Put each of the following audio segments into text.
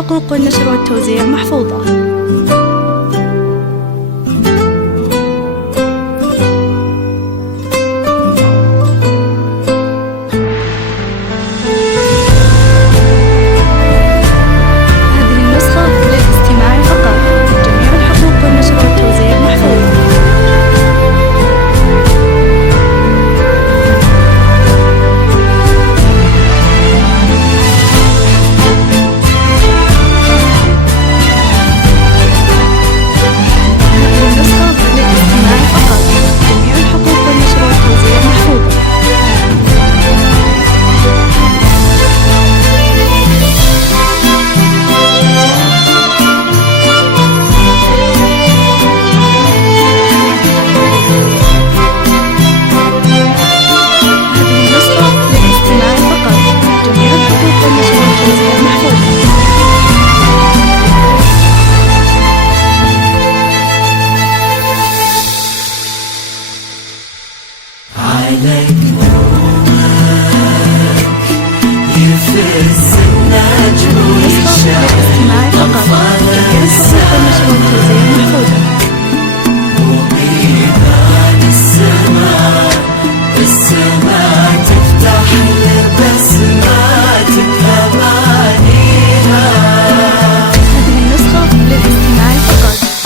الحقوق والنشر والتوزيع محفوظة.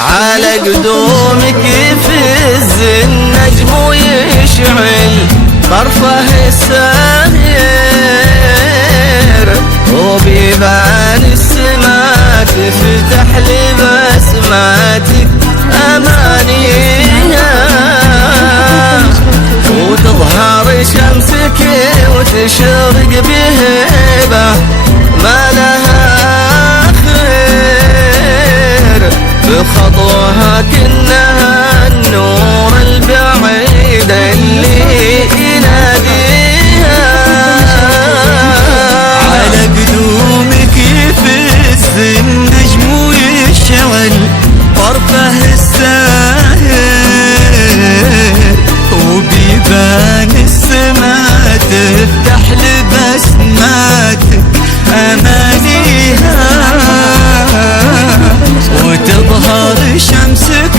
على قدومك يفز النجم ويشعل طرفه الساهر، وبيبان السما تفتح لبسماتك أمانيها، وتظهر شمسك وتشرق بهيبة ما لها خير، بخطوها كأنها النور البعيد اللي يناديها. على قدومك يفز النجم ويشعل طرفه الساهر، وبيبان السما تفتح لبسماتك أمانيها، وتظهر شمسك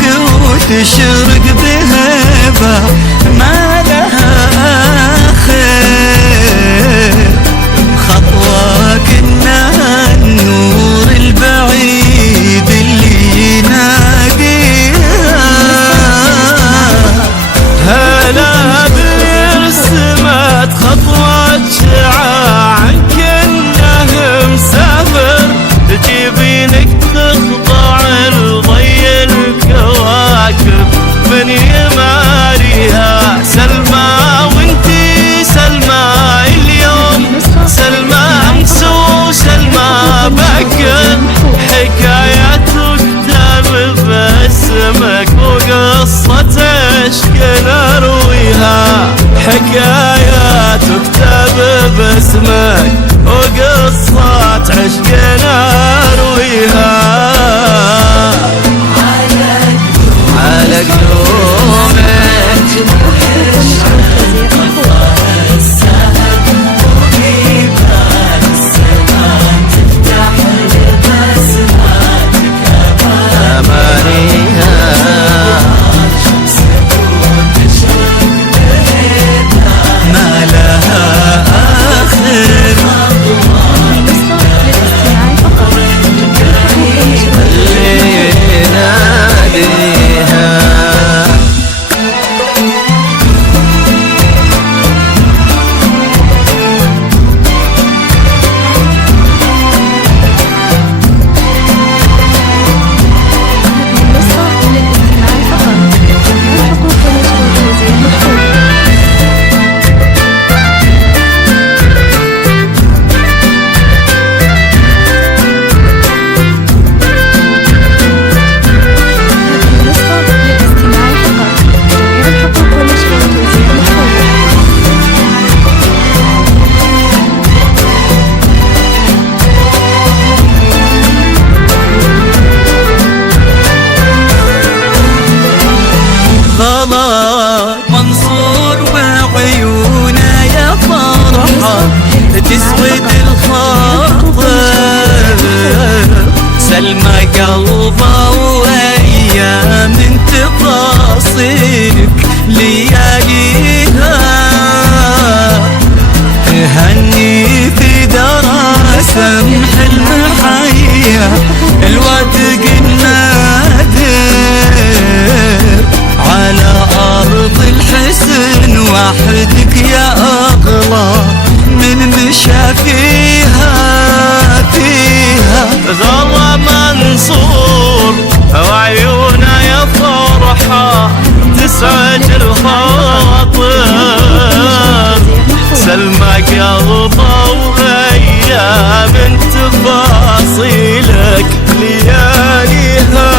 وصفك يرضى وأيام تفاصيلك لياليها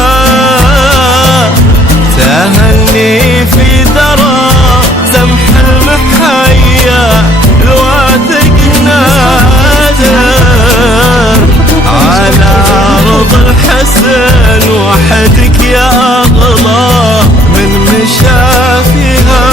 تهني في ذرى سمح المحيا الواثق نادر على أرض الحسن وحدك يا أغلى من مشافيها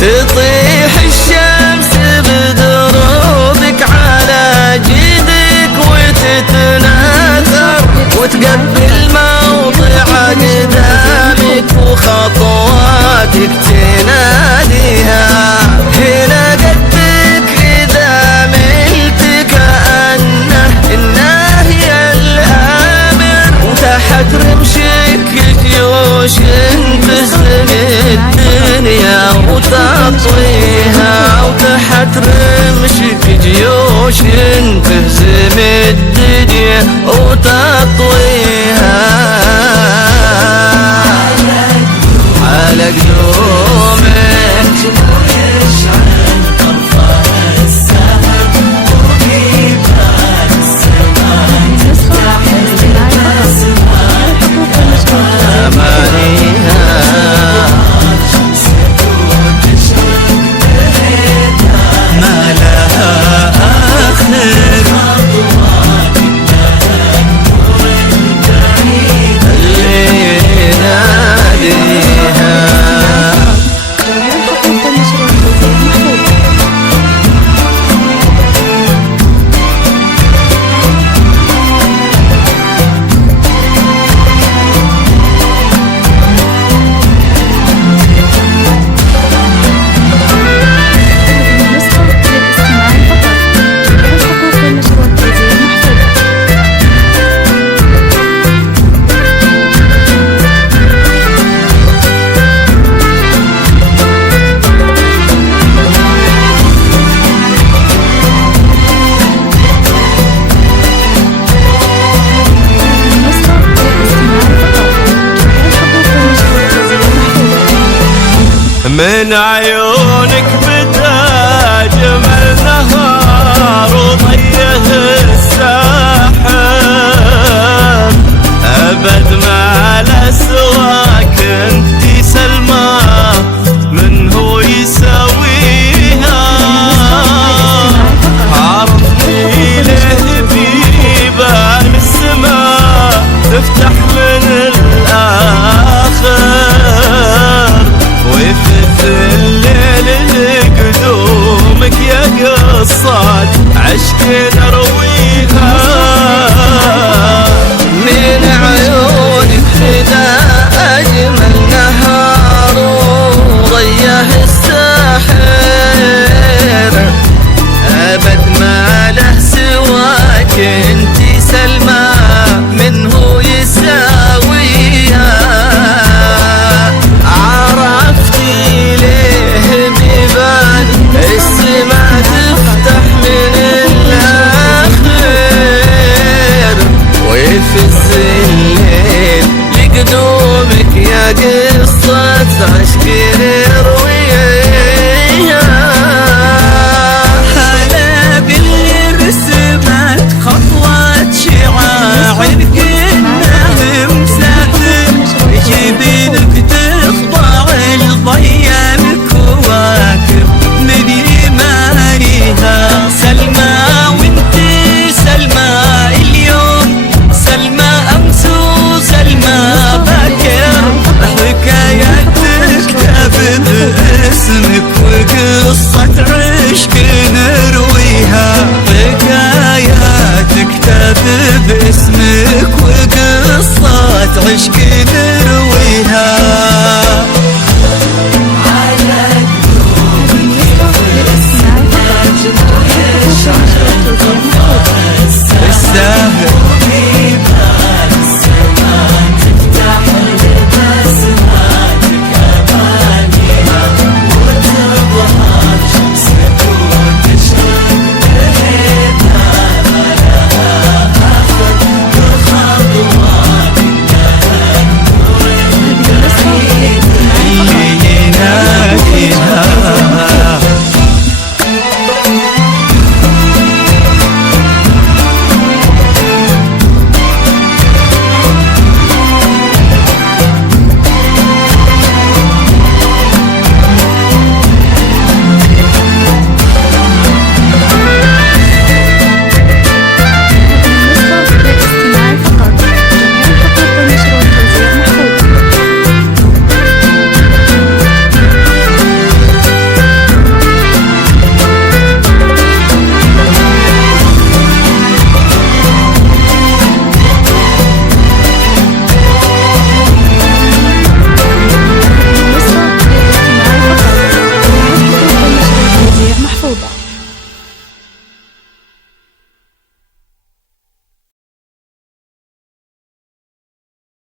تطيح الشمس بدروبك على جيدك وتتناثر وتقبل موضع قدامك وخطواتك تناديها هنا قدك إذا ملت كأنه يا الآمر وتحت رمشك جيوش تهزم الدنيا وتطويها وتحت رمشك جيوش تهزم الدنيا وتطويها على قدومك ويشعل طرفها السحب وبيبان السماء تفتح الأسماء أمانيها ما لها آخر اللي يناديها يقدم مشروع توزيع محفوظة. هذه النسخة للاستماع فقط. جميع الحقوق لمشروع توزيع محفوظة. النسخة للاستماع فقط. جميع الحقوق لمشروع توزيع محفوظة. من عيونك بدا جمل نهار وضيه الساحر أبد ما له سواك انتي سلمى من هو يسويها عرفني له بيبان السماء تفتح من الآخر وفي الليل لقدومك يا قصاد عشقنا